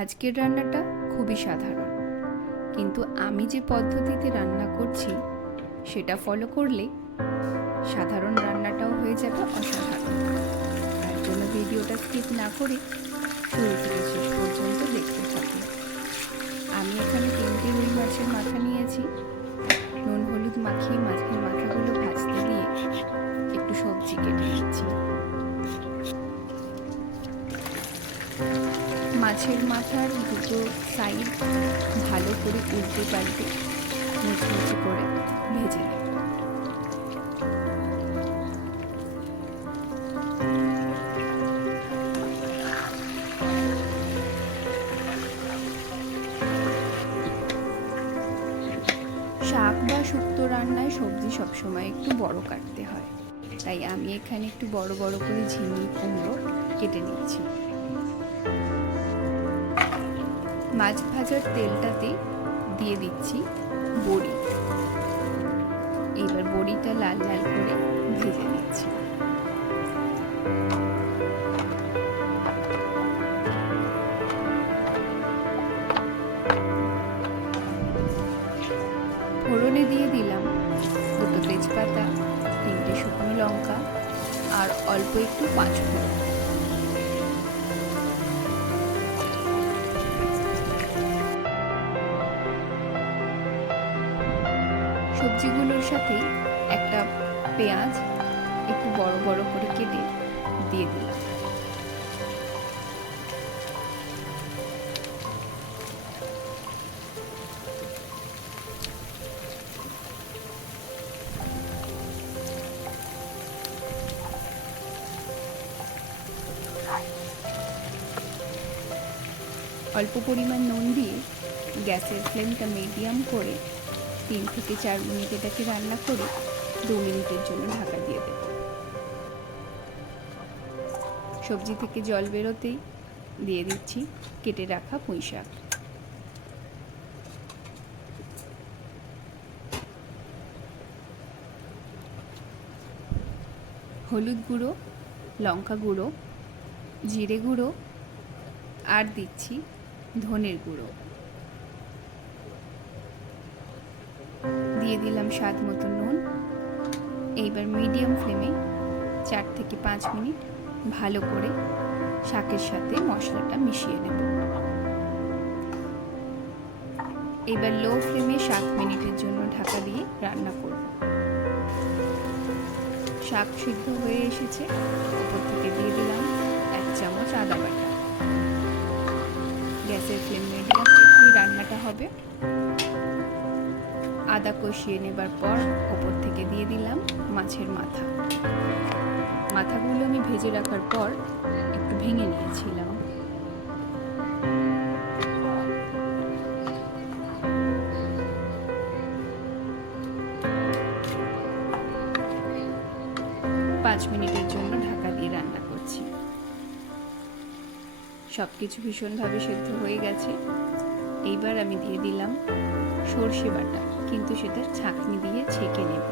আজকের রান্নাটা খুবই সাধারণ, কিন্তু আমি যে পদ্ধতিতে রান্না করছি সেটা ফলো করলে সাধারণ রান্নাটাও হয়ে যাবে অসাধারণ। তার জন্য ভিডিওটা স্কিপ না করে শুরু থেকে শেষ পর্যন্ত দেখতে থাকুন। আমি এখানে 3টে রুই মাছের মাথা নিয়েছি। নুন হলুদ মাখিয়ে মাছের মাথাগুলো ভাজতে দিয়ে একটু সবজি কেটে নিচ্ছি। মাছের মাথার দুটো সাইড ভালো করে উল্টে পাল্টে মুচমুচে করে ভেজে নেব। শাক বা শুক্তো রান্নায় সবজি সবসময় একটু বড় কাটতে হয়, তাই আমি এখানে একটু বড় বড় করে ঝিঙে কুমড়ো কেটে নিচ্ছি। মাছ ভাজার তেলটাতে দিয়ে দিচ্ছি বড়ি। এবার বড়িটা লাল লাল করে ভেজে নিচ্ছি। ফোড়নে দিয়ে দিলাম 2টো তেজপাতা, 3টে শুকনো লঙ্কা আর অল্প একটু 5 ফোড়ন। সবজিগুলোর সাথে একটা পেঁয়াজ একটু বড় বড় করে কেটে দিয়ে দিলাম। অল্প পরিমাণ নুন দিয়ে গ্যাসের ফ্লেমটা মিডিয়াম করে 3 থেকে 4 মিনিট এটাকে রান্না করে 2 মিনিটের জন্য ঢাকা দিয়ে দেব। সবজি থেকে জল বেরোতেই দিয়ে দিচ্ছি কেটে রাখা পুঁই শাক। হলুদ গুঁড়ো, লঙ্কা গুঁড়ো, জিরে গুঁড়ো আর দিচ্ছি ধনের গুঁড়ো। দিয়ে দিলাম স্বাদ মতো নুন। এইবার মিডিয়াম ফ্লেমে 4 থেকে 5 মিনিট ভালো করে শাকের সাথে মশলাটা মিশিয়ে নেব। এবার লো ফ্লেমে 7 মিনিটের জন্য ঢাকা দিয়ে রান্না করব। শাক সিদ্ধ হয়ে এসেছে, উপর থেকে দিয়ে দিলাম 1 চামচ আদা বাটা। গ্যাসের ফ্লেম মিডিয়াম রেখে রান্নাটা হবে। আদা কষিয়ে নেবার পর ওপর থেকে দিয়ে দিলাম মাছের মাথা। মাথাগুলো আমি ভেজে রাখার পর একটু ভেঙে নিয়েছিলাম। পাঁচ মিনিটের জন্য ঢাকা দিয়ে রান্না করছি। সবকিছু ভীষণভাবে সেদ্ধ হয়ে গেছে। এইবার আমি দিয়ে দিলাম সর্ষে বাটা, কিন্তু সেটা ছাঁকনি দিয়ে ছেঁকে নেব।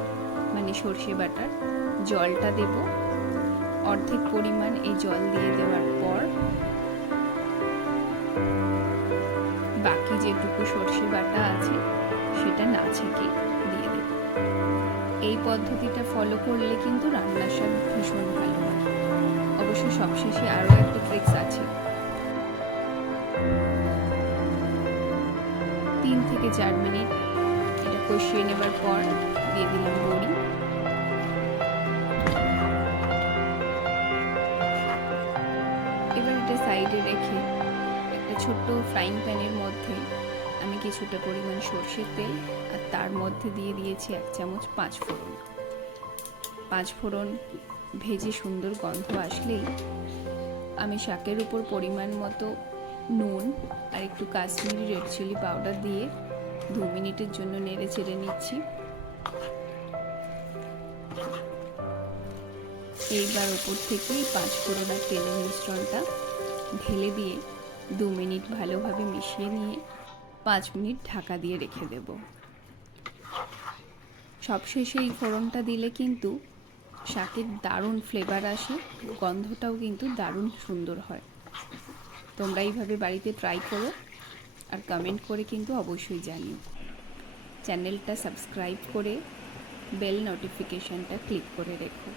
মানে সর্ষে বাটার জলটা দেব, অর্ধেক পরিমাণ এই জল দিয়ে দেওয়ার পর বাকি যেটুকু সর্ষে বাটা আছে সেটা না ছেঁকে দিয়ে দেব। এই পদ্ধতিটা ফলো করলে কিন্তু রান্নার স্বাদ ভীষণ ভালো হয়। অবশ্য সবশেষে আরও একটা ট্রিক্স আছে। 3 থেকে 4 মিনিট এটা কষিয়ে নেবার পর দিয়ে দিলাম বড়ি। এবার এটা সাইডে রেখে একটা ছোট্ট ফ্রাইং প্যানের মধ্যে আমি কিছুটা পরিমাণ সর্ষের তেল আর তার মধ্যে দিয়ে দিয়েছি 1 চামচ 5 ফোড়ন। 5 ফোড়ন ভেজে সুন্দর গন্ধ আসলেই আমি শাকের উপর পরিমাণ মতো নুন আর একটু কাশ্মীরি রেড চিলি পাউডার দিয়ে 2 মিনিটের জন্য নেড়ে চেড়ে নিচ্ছি। এইবার উপর থেকেই 5 ফোড়ন আর তেলের মিশ্রণটা ঢেলে দিয়ে 2 মিনিট ভালোভাবে মিশিয়ে নিয়ে 5 মিনিট ঢাকা দিয়ে রেখে দেব। সবশেষে এই ফোড়নটা দিলে কিন্তু শাকের দারুণ ফ্লেভার আসে, গন্ধটাও কিন্তু দারুণ সুন্দর হয়। তোমরা এইভাবে বাড়িতে ট্রাই করো আর কমেন্ট করে কিন্তু অবশ্যই জানিও। চ্যানেলটা সাবস্ক্রাইব করে বেল নোটিফিকেশানটা ক্লিক করে রেখো।